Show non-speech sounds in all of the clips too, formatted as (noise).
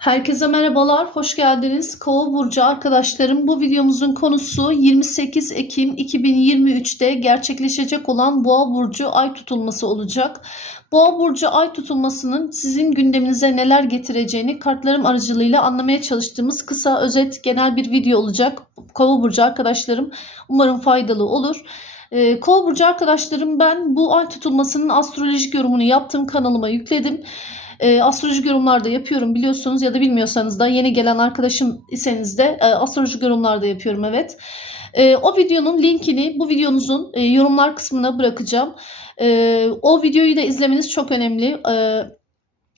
Herkese merhabalar, hoş geldiniz. Kova burcu arkadaşlarım. Bu videomuzun konusu 28 Ekim 2023'te gerçekleşecek olan Boğa burcu ay tutulması olacak. Boğa burcu ay tutulmasının sizin gündeminize neler getireceğini kartlarım aracılığıyla anlamaya çalıştığımız kısa özet genel bir video olacak. Kova burcu arkadaşlarım umarım faydalı olur. Ee, Kova burcu arkadaşlarım ben bu ay tutulmasının astrolojik yorumunu yaptım kanalıma yükledim. E, astrolojik yorumlarda yapıyorum biliyorsunuz ya da bilmiyorsanız da yeni gelen arkadaşım iseniz de e, astrolojik yorumlarda yapıyorum evet. E, o videonun linkini bu videonuzun e, yorumlar kısmına bırakacağım. E, o videoyu da izlemeniz çok önemli. E,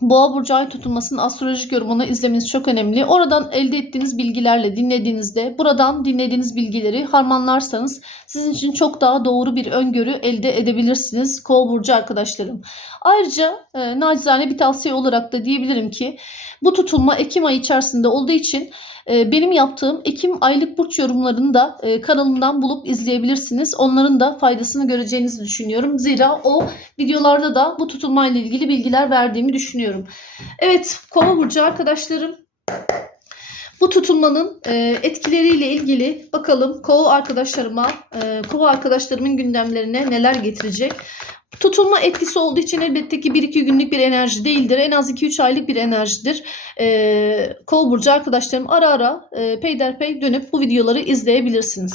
Boğa burcu ay tutulmasının astrolojik yorumunu izlemeniz çok önemli. Oradan elde ettiğiniz bilgilerle dinlediğinizde buradan dinlediğiniz bilgileri harmanlarsanız sizin için çok daha doğru bir öngörü elde edebilirsiniz Kova burcu arkadaşlarım. Ayrıca e, nacizane bir tavsiye olarak da diyebilirim ki bu tutulma Ekim ayı içerisinde olduğu için e, benim yaptığım Ekim aylık burç yorumlarını da e, kanalımdan bulup izleyebilirsiniz. Onların da faydasını göreceğinizi düşünüyorum. Zira o videolarda da bu tutulma ile ilgili bilgiler verdiğimi düşünüyorum. Evet Kova burcu arkadaşlarım bu tutulmanın e, etkileriyle ilgili bakalım kova arkadaşlarıma, kova arkadaşlarımın gündemlerine neler getirecek. Tutulma etkisi olduğu için elbette ki 1-2 günlük bir enerji değildir. En az 2-3 aylık bir enerjidir. E, kova burcu arkadaşlarım ara ara e, peyderpey dönüp bu videoları izleyebilirsiniz.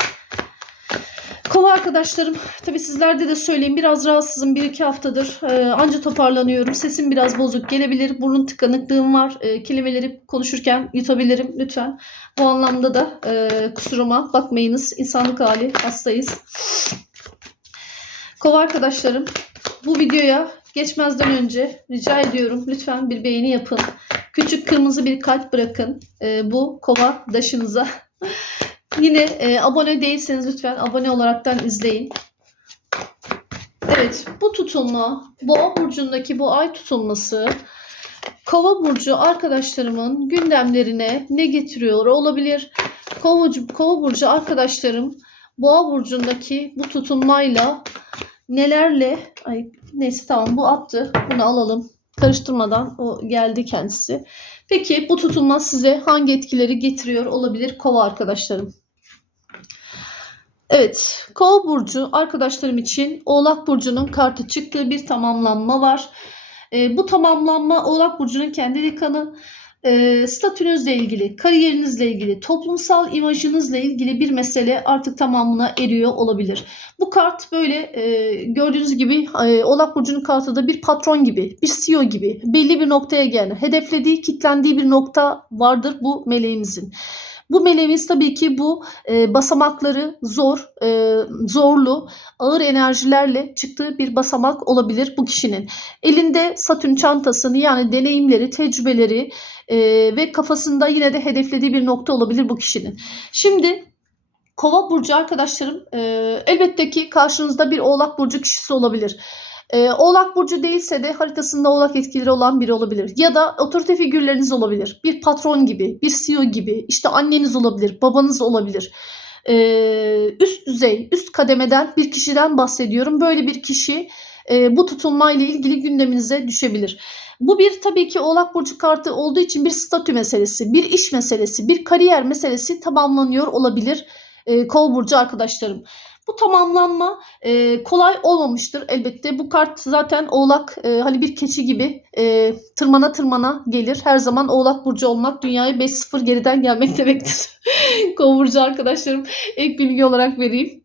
Kova arkadaşlarım tabi sizlerde de söyleyeyim biraz rahatsızım. 1-2 haftadır ee, anca toparlanıyorum. Sesim biraz bozuk gelebilir. Burun tıkanıklığım var. Ee, kelimeleri konuşurken yutabilirim lütfen. Bu anlamda da e, kusuruma bakmayınız. İnsanlık hali hastayız Kova arkadaşlarım bu videoya geçmezden önce rica ediyorum lütfen bir beğeni yapın küçük kırmızı bir kalp bırakın Ee, bu kova daşınıza (laughs) Yine e, abone değilseniz lütfen abone olaraktan izleyin. Evet bu tutulma boğa burcundaki bu ay tutulması kova burcu arkadaşlarımın gündemlerine ne getiriyor olabilir? Kova, kova burcu arkadaşlarım boğa burcundaki bu tutulmayla nelerle ay neyse tamam bu attı bunu alalım karıştırmadan o geldi kendisi. Peki bu tutulma size hangi etkileri getiriyor olabilir kova arkadaşlarım? Evet, Kova burcu arkadaşlarım için Oğlak burcunun kartı çıktığı bir tamamlanma var. E, bu tamamlanma Oğlak burcunun kendi dekanı e, statünüzle ilgili, kariyerinizle ilgili, toplumsal imajınızla ilgili bir mesele artık tamamına eriyor olabilir. Bu kart böyle e, gördüğünüz gibi e, Oğlak Burcu'nun kartı da bir patron gibi, bir CEO gibi belli bir noktaya gelir. Hedeflediği, kitlendiği bir nokta vardır bu meleğimizin. Bu meleğimiz tabii ki bu e, basamakları zor, e, zorlu, ağır enerjilerle çıktığı bir basamak olabilir bu kişinin. Elinde Satürn çantasını yani deneyimleri, tecrübeleri e, ve kafasında yine de hedeflediği bir nokta olabilir bu kişinin. Şimdi Kova burcu arkadaşlarım e, elbette ki karşınızda bir Oğlak burcu kişisi olabilir. Ee, oğlak Burcu değilse de haritasında oğlak etkileri olan biri olabilir. Ya da otorite figürleriniz olabilir. Bir patron gibi, bir CEO gibi, işte anneniz olabilir, babanız olabilir. Ee, üst düzey, üst kademeden bir kişiden bahsediyorum. Böyle bir kişi e, bu tutulmayla ilgili gündeminize düşebilir. Bu bir tabii ki Oğlak Burcu kartı olduğu için bir statü meselesi, bir iş meselesi, bir kariyer meselesi tamamlanıyor olabilir e, Kova Burcu arkadaşlarım. Bu tamamlanma e, kolay olmamıştır elbette. Bu kart zaten oğlak e, hani bir keçi gibi e, tırmana tırmana gelir. Her zaman oğlak burcu olmak dünyayı 5-0 geriden gelmek (laughs) demektir. Kova burcu arkadaşlarım ek bilgi olarak vereyim.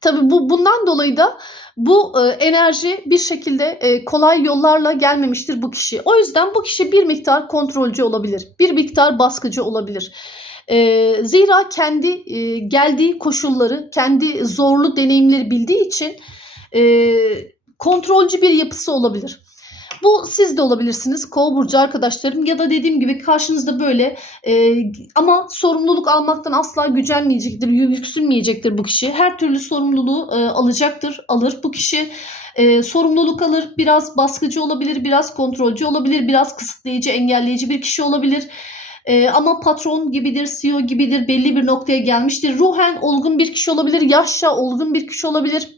Tabii bu bundan dolayı da bu e, enerji bir şekilde e, kolay yollarla gelmemiştir bu kişi. O yüzden bu kişi bir miktar kontrolcü olabilir. Bir miktar baskıcı olabilir. E, zira kendi e, geldiği koşulları, kendi zorlu deneyimleri bildiği için e, kontrolcü bir yapısı olabilir. Bu siz de olabilirsiniz kova burcu arkadaşlarım ya da dediğim gibi karşınızda böyle e, ama sorumluluk almaktan asla gücenmeyecektir, yüksünmeyecektir bu kişi. Her türlü sorumluluğu e, alacaktır, alır. Bu kişi e, sorumluluk alır, biraz baskıcı olabilir, biraz kontrolcü olabilir, biraz kısıtlayıcı, engelleyici bir kişi olabilir. E, ama patron gibidir, CEO gibidir, belli bir noktaya gelmiştir. Ruhen olgun bir kişi olabilir, yaşça olgun bir kişi olabilir,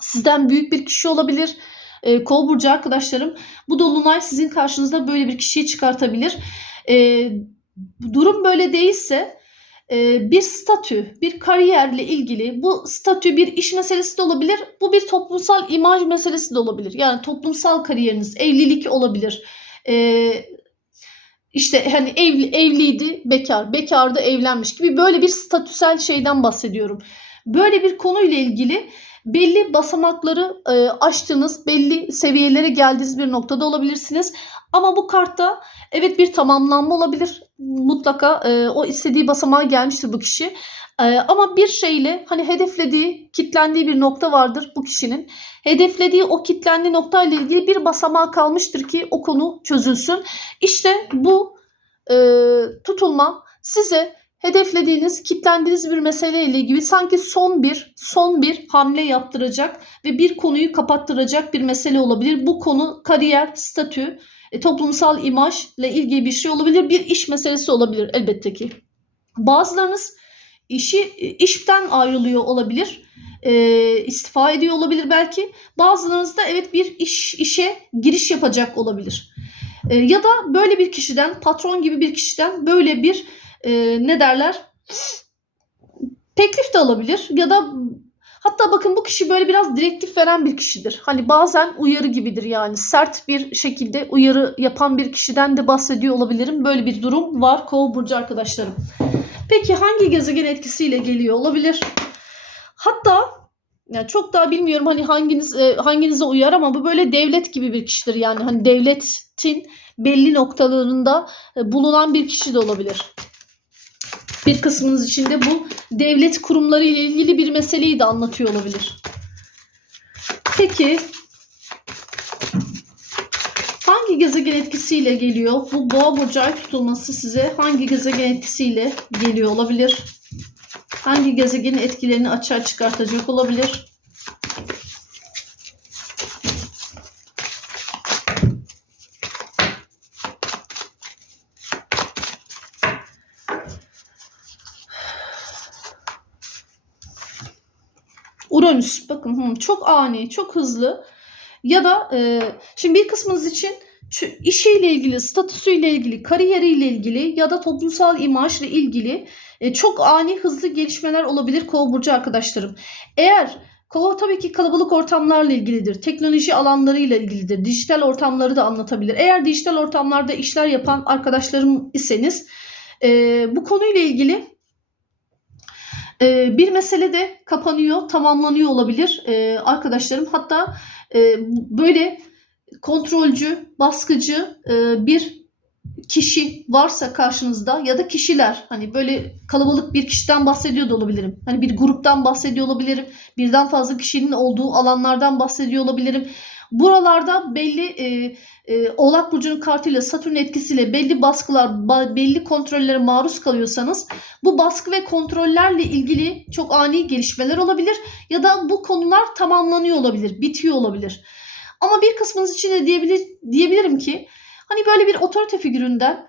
sizden büyük bir kişi olabilir. E, Kova burcu arkadaşlarım bu dolunay sizin karşınızda böyle bir kişiyi çıkartabilir. E, durum böyle değilse e, bir statü, bir kariyerle ilgili bu statü bir iş meselesi de olabilir. Bu bir toplumsal imaj meselesi de olabilir. Yani toplumsal kariyeriniz, evlilik olabilir. İşte hani evli, evliydi, bekar, bekardı, evlenmiş gibi böyle bir statüsel şeyden bahsediyorum. Böyle bir konuyla ilgili belli basamakları e, aştığınız, belli seviyelere geldiğiniz bir noktada olabilirsiniz. Ama bu kartta evet bir tamamlanma olabilir. Mutlaka e, o istediği basamağa gelmiştir bu kişi. E, ama bir şeyle hani hedeflediği, kitlendiği bir nokta vardır bu kişinin. Hedeflediği o kitlendiği noktayla ilgili bir basamağa kalmıştır ki o konu çözülsün. İşte bu e, tutulma size hedeflediğiniz, kitlendiğiniz bir meseleyle ilgili sanki son bir son bir hamle yaptıracak ve bir konuyu kapattıracak bir mesele olabilir. Bu konu kariyer, statü, e, toplumsal imajla ilgili bir şey olabilir. Bir iş meselesi olabilir elbette ki. Bazılarınız işi işten ayrılıyor olabilir. E, istifa ediyor olabilir belki. Bazılarınız da evet bir iş işe giriş yapacak olabilir. E, ya da böyle bir kişiden, patron gibi bir kişiden böyle bir e, ne derler? Teklif de alabilir ya da hatta bakın bu kişi böyle biraz direktif veren bir kişidir. Hani bazen uyarı gibidir yani sert bir şekilde uyarı yapan bir kişiden de bahsediyor olabilirim. Böyle bir durum var Kova burcu arkadaşlarım. Peki hangi gezegen etkisiyle geliyor olabilir? Hatta yani çok daha bilmiyorum hani hanginiz e, hanginize uyar ama bu böyle devlet gibi bir kişidir yani hani devletin belli noktalarında e, bulunan bir kişi de olabilir. Bir kısmınız içinde bu devlet kurumları ile ilgili bir meseleyi de anlatıyor olabilir. Peki hangi gezegen etkisiyle geliyor? Bu boğa burcu tutulması size hangi gezegen etkisiyle geliyor olabilir? Hangi gezegenin etkilerini açığa çıkartacak olabilir? Uranüs bakın çok ani, çok hızlı ya da e, şimdi bir kısmınız için işiyle ilgili, statüsüyle ilgili, kariyeriyle ilgili ya da toplumsal imajla ilgili e, çok ani hızlı gelişmeler olabilir Kova burcu arkadaşlarım. Eğer Kova tabii ki kalabalık ortamlarla ilgilidir. Teknoloji alanlarıyla ilgilidir. Dijital ortamları da anlatabilir. Eğer dijital ortamlarda işler yapan arkadaşlarım iseniz e, bu konuyla ilgili e, bir mesele de kapanıyor, tamamlanıyor olabilir e, arkadaşlarım. Hatta böyle kontrolcü, baskıcı e, bir kişi varsa karşınızda ya da kişiler hani böyle kalabalık bir kişiden bahsediyor da olabilirim. Hani bir gruptan bahsediyor olabilirim. Birden fazla kişinin olduğu alanlardan bahsediyor olabilirim. Buralarda belli e, e, Oğlak Burcu'nun kartıyla Satürn etkisiyle belli baskılar, ba- belli kontrollere maruz kalıyorsanız bu baskı ve kontrollerle ilgili çok ani gelişmeler olabilir ya da bu konular tamamlanıyor olabilir, bitiyor olabilir. Ama bir kısmınız için de diyebilir, diyebilirim ki hani böyle bir otorite figüründen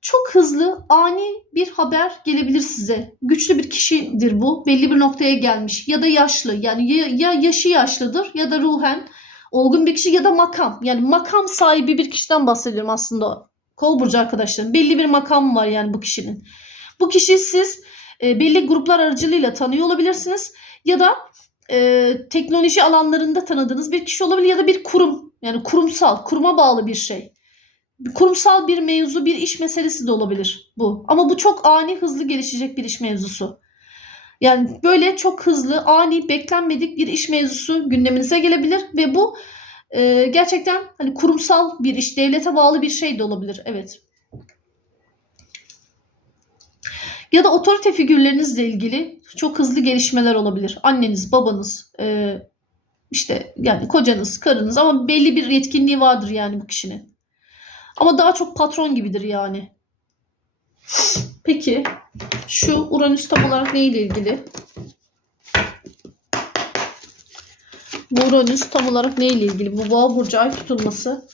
çok hızlı ani bir haber gelebilir size. Güçlü bir kişidir bu. Belli bir noktaya gelmiş ya da yaşlı. Yani ya, ya yaşı yaşlıdır ya da ruhen olgun bir kişi ya da makam. Yani makam sahibi bir kişiden bahsediyorum aslında. Kol burcu arkadaşlarım. Belli bir makam var yani bu kişinin. Bu kişi siz e, belli gruplar aracılığıyla tanıyor olabilirsiniz. Ya da e, teknoloji alanlarında tanıdığınız bir kişi olabilir ya da bir kurum. Yani kurumsal, kuruma bağlı bir şey. Kurumsal bir mevzu, bir iş meselesi de olabilir bu. Ama bu çok ani, hızlı gelişecek bir iş mevzusu. Yani böyle çok hızlı, ani, beklenmedik bir iş mevzusu gündeminize gelebilir ve bu e, gerçekten hani kurumsal bir iş, devlete bağlı bir şey de olabilir. Evet. Ya da otorite figürlerinizle ilgili çok hızlı gelişmeler olabilir. Anneniz, babanız, e, işte yani kocanız, karınız ama belli bir yetkinliği vardır yani bu kişinin. Ama daha çok patron gibidir yani. Peki şu Uranüs tam olarak neyle ilgili? Bu Uranüs tam olarak neyle ilgili? Bu Boğa burcu ay tutulması.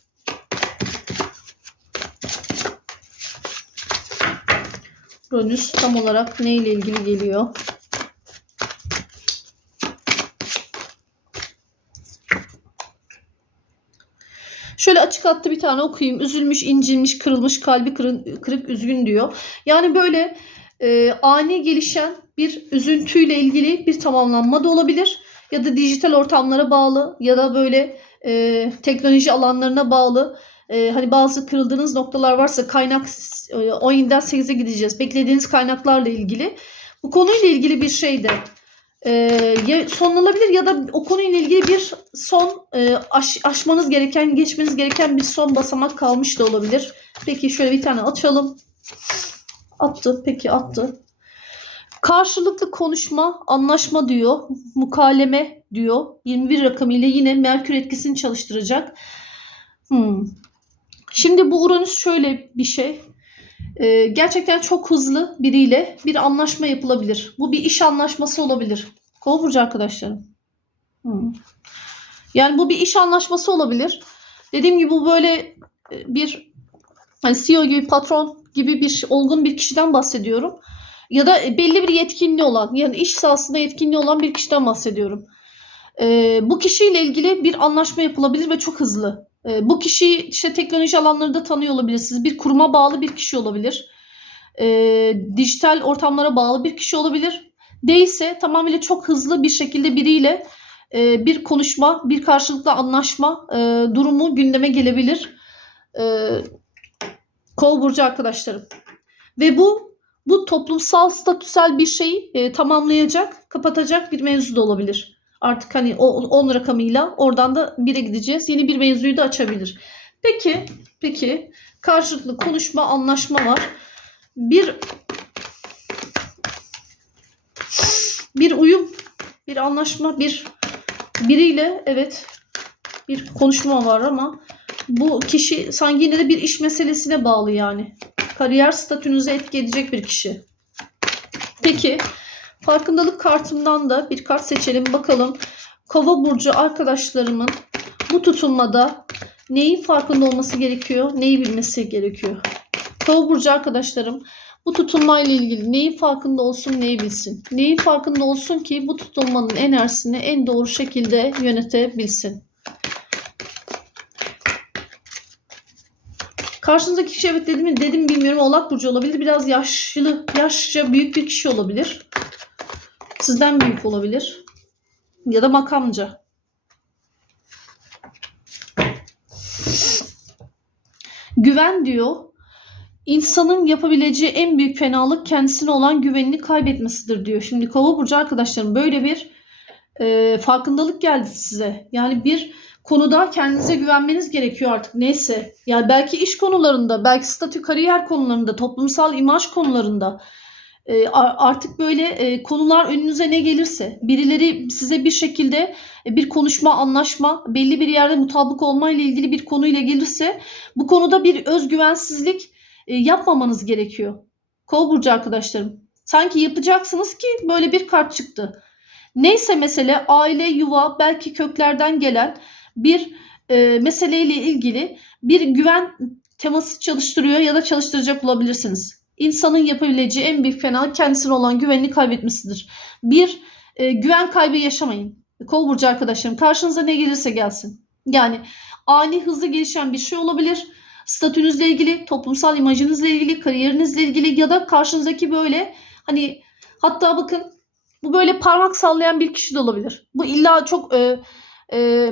Uranüs tam olarak neyle ilgili geliyor? Şöyle açık başlık attı bir tane okuyayım. Üzülmüş, incinmiş, kırılmış, kalbi kırın- kırık, üzgün diyor. Yani böyle e, ani gelişen bir üzüntüyle ilgili bir tamamlanma da olabilir. Ya da dijital ortamlara bağlı ya da böyle e, teknoloji alanlarına bağlı. E, hani bazı kırıldığınız noktalar varsa kaynak e, 17'den 8'e gideceğiz. Beklediğiniz kaynaklarla ilgili. Bu konuyla ilgili bir şey de e, sonlanabilir ya da o konuyla ilgili bir son e, aş- aşmanız gereken, geçmeniz gereken bir son basamak kalmış da olabilir. Peki şöyle bir tane açalım. Attı. Peki attı. Karşılıklı konuşma, anlaşma diyor. Mukaleme diyor. 21 rakamıyla yine Merkür etkisini çalıştıracak. Hmm. Şimdi bu Uranüs şöyle bir şey. Ee, gerçekten çok hızlı biriyle bir anlaşma yapılabilir. Bu bir iş anlaşması olabilir. Kova burcu arkadaşlarım. Hmm. Yani bu bir iş anlaşması olabilir. Dediğim gibi bu böyle e, bir hani CEO gibi patron gibi bir olgun bir kişiden bahsediyorum. Ya da belli bir yetkinliği olan yani iş sahasında yetkinliği olan bir kişiden bahsediyorum. Ee, bu kişiyle ilgili bir anlaşma yapılabilir ve çok hızlı. Ee, bu kişiyi işte teknoloji alanlarında tanıyor olabilirsiniz. Bir kuruma bağlı bir kişi olabilir. Ee, dijital ortamlara bağlı bir kişi olabilir. Değilse tamamıyla çok hızlı bir şekilde biriyle e, bir konuşma, bir karşılıklı anlaşma e, durumu gündeme gelebilir. E, Kova burcu arkadaşlarım. Ve bu bu toplumsal statüsel bir şeyi e, tamamlayacak, kapatacak bir mevzu da olabilir. Artık hani o 10 rakamıyla oradan da 1'e gideceğiz. Yeni bir mevzuyu da açabilir. Peki, peki karşılıklı konuşma, anlaşma var. Bir bir uyum, bir anlaşma, bir biriyle evet bir konuşma var ama bu kişi sanki yine de bir iş meselesine bağlı yani. Kariyer statünüzü etki edecek bir kişi. Peki farkındalık kartımdan da bir kart seçelim bakalım. Kova burcu arkadaşlarımın bu tutunmada neyin farkında olması gerekiyor, neyi bilmesi gerekiyor. Kova burcu arkadaşlarım bu tutunmayla ilgili neyin farkında olsun, neyi bilsin. Neyin farkında olsun ki bu tutulmanın enerjisini en doğru şekilde yönetebilsin. Karşınızdaki kişi evet dedim mi dedim bilmiyorum Oğlak Burcu olabilir. Biraz yaşlı, yaşça büyük bir kişi olabilir. Sizden büyük olabilir. Ya da makamca. Güven diyor. İnsanın yapabileceği en büyük fenalık kendisine olan güvenini kaybetmesidir diyor. Şimdi Kova burcu arkadaşlarım böyle bir e, farkındalık geldi size. Yani bir konuda kendinize güvenmeniz gerekiyor artık neyse. Yani belki iş konularında, belki statü kariyer konularında, toplumsal imaj konularında artık böyle e, konular önünüze ne gelirse birileri size bir şekilde e, bir konuşma, anlaşma, belli bir yerde mutabık olma ile ilgili bir konuyla gelirse bu konuda bir özgüvensizlik e, yapmamanız gerekiyor. Kova burcu arkadaşlarım. Sanki yapacaksınız ki böyle bir kart çıktı. Neyse mesele aile, yuva, belki köklerden gelen bir e, meseleyle ilgili bir güven teması çalıştırıyor ya da çalıştıracak olabilirsiniz. İnsanın yapabileceği en büyük fenalık kendisine olan güvenini kaybetmesidir. Bir e, güven kaybı yaşamayın. Kol burcu arkadaşlarım karşınıza ne gelirse gelsin. Yani ani hızlı gelişen bir şey olabilir. Statünüzle ilgili, toplumsal imajınızla ilgili, kariyerinizle ilgili ya da karşınızdaki böyle hani hatta bakın bu böyle parmak sallayan bir kişi de olabilir. Bu illa çok e, e,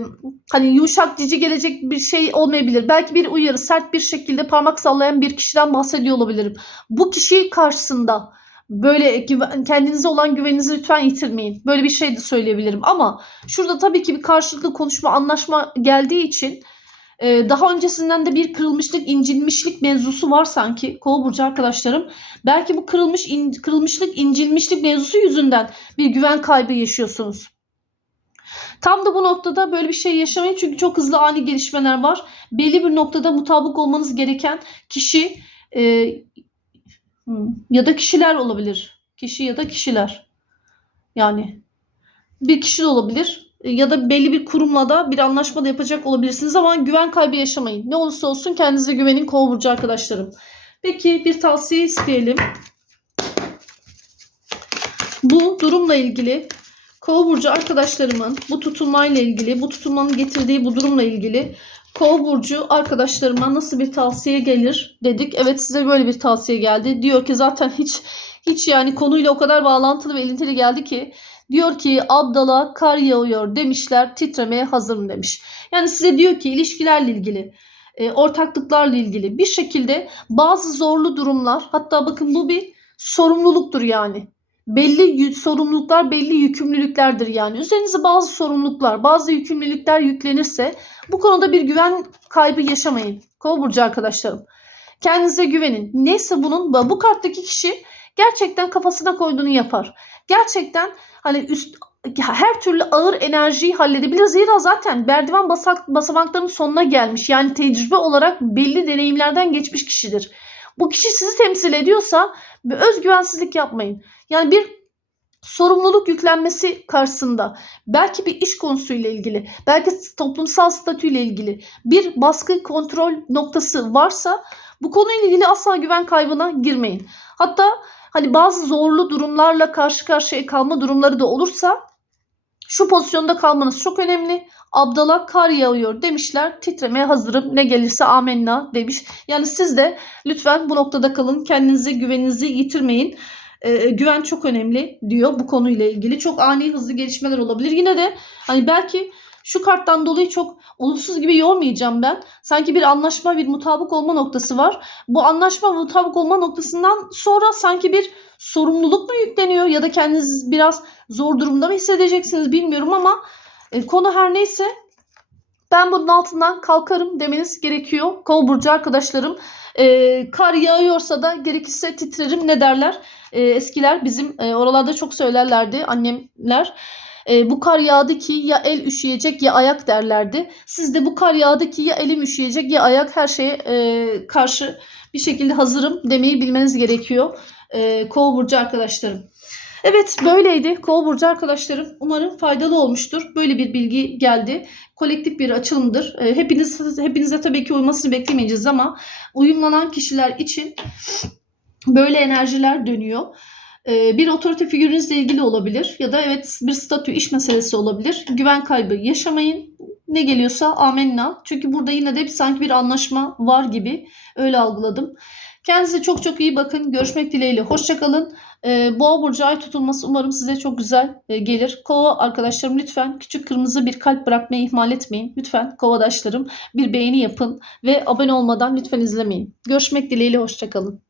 hani yumuşak cici gelecek bir şey olmayabilir. Belki bir uyarı sert bir şekilde parmak sallayan bir kişiden bahsediyor olabilirim. Bu kişi karşısında böyle güven- kendinize olan güveninizi lütfen yitirmeyin. Böyle bir şey de söyleyebilirim. Ama şurada tabii ki bir karşılıklı konuşma, anlaşma geldiği için e, daha öncesinden de bir kırılmışlık, incinmişlik mevzusu var sanki Kova burcu arkadaşlarım. Belki bu kırılmış, in- kırılmışlık, incilmişlik mevzusu yüzünden bir güven kaybı yaşıyorsunuz. Tam da bu noktada böyle bir şey yaşamayın çünkü çok hızlı ani gelişmeler var. Belli bir noktada mutabık olmanız gereken kişi e, hmm, ya da kişiler olabilir. Kişi ya da kişiler. Yani bir kişi de olabilir e, ya da belli bir kurumla da bir anlaşma da yapacak olabilirsiniz ama güven kaybı yaşamayın. Ne olursa olsun kendinize güvenin kova burcu arkadaşlarım. Peki bir tavsiye isteyelim. Bu durumla ilgili Kova burcu arkadaşlarımın bu tutulmayla ilgili, bu tutulmanın getirdiği bu durumla ilgili Kova burcu arkadaşlarıma nasıl bir tavsiye gelir dedik. Evet size böyle bir tavsiye geldi. Diyor ki zaten hiç hiç yani konuyla o kadar bağlantılı ve ilintili geldi ki diyor ki Abdal'a kar yağıyor demişler titremeye hazırım demiş. Yani size diyor ki ilişkilerle ilgili e, ortaklıklarla ilgili bir şekilde bazı zorlu durumlar hatta bakın bu bir sorumluluktur yani. Belli sorumluluklar belli yükümlülüklerdir yani. Üzerinize bazı sorumluluklar bazı yükümlülükler yüklenirse bu konuda bir güven kaybı yaşamayın. Kova burcu arkadaşlarım. Kendinize güvenin. Neyse bunun bu karttaki kişi gerçekten kafasına koyduğunu yapar. Gerçekten hani üst her türlü ağır enerjiyi halledebilir. Zira zaten merdiven basak, basamaklarının sonuna gelmiş. Yani tecrübe olarak belli deneyimlerden geçmiş kişidir. Bu kişi sizi temsil ediyorsa bir özgüvensizlik yapmayın. Yani bir sorumluluk yüklenmesi karşısında belki bir iş konusuyla ilgili, belki toplumsal statüyle ilgili bir baskı kontrol noktası varsa bu konuyla ilgili asla güven kaybına girmeyin. Hatta hani bazı zorlu durumlarla karşı karşıya kalma durumları da olursa şu pozisyonda kalmanız çok önemli. Abdal'a kar yağıyor demişler. Titremeye hazırım. Ne gelirse amenna demiş. Yani siz de lütfen bu noktada kalın. Kendinize güveninizi yitirmeyin. Ee, güven çok önemli diyor bu konuyla ilgili. Çok ani hızlı gelişmeler olabilir. Yine de hani belki şu karttan dolayı çok olumsuz gibi yormayacağım ben. Sanki bir anlaşma, bir mutabık olma noktası var. Bu anlaşma mutabık olma noktasından sonra sanki bir sorumluluk mu yükleniyor ya da kendiniz biraz zor durumda mı hissedeceksiniz bilmiyorum ama e, konu her neyse ben bunun altından kalkarım demeniz gerekiyor. Kova burcu arkadaşlarım e, kar yağıyorsa da gerekirse titrerim ne derler E, eskiler bizim e, oralarda çok söylerlerdi annemler. E, bu kar yağdı ki ya el üşüyecek ya ayak derlerdi. Siz de bu kar yağdı ki ya elim üşüyecek ya ayak her şeye e, karşı bir şekilde hazırım demeyi bilmeniz gerekiyor. E, Kova burcu arkadaşlarım. Evet böyleydi Kova burcu arkadaşlarım. Umarım faydalı olmuştur. Böyle bir bilgi geldi. Kolektif bir açılımdır. E, hepiniz hepinize tabii ki uymasını beklemeyeceğiz ama uyumlanan kişiler için böyle enerjiler dönüyor. E, bir otorite figürünüzle ilgili olabilir ya da evet bir statü iş meselesi olabilir. Güven kaybı yaşamayın. Ne geliyorsa amenna. Çünkü burada yine de sanki bir anlaşma var gibi öyle algıladım. Kendinize çok çok iyi bakın. Görüşmek dileğiyle. Hoşçakalın. Ee, Boğa burcu ay tutulması umarım size çok güzel e, gelir. Kova arkadaşlarım lütfen küçük kırmızı bir kalp bırakmayı ihmal etmeyin. Lütfen kovadaşlarım bir beğeni yapın ve abone olmadan lütfen izlemeyin. Görüşmek dileğiyle hoşçakalın.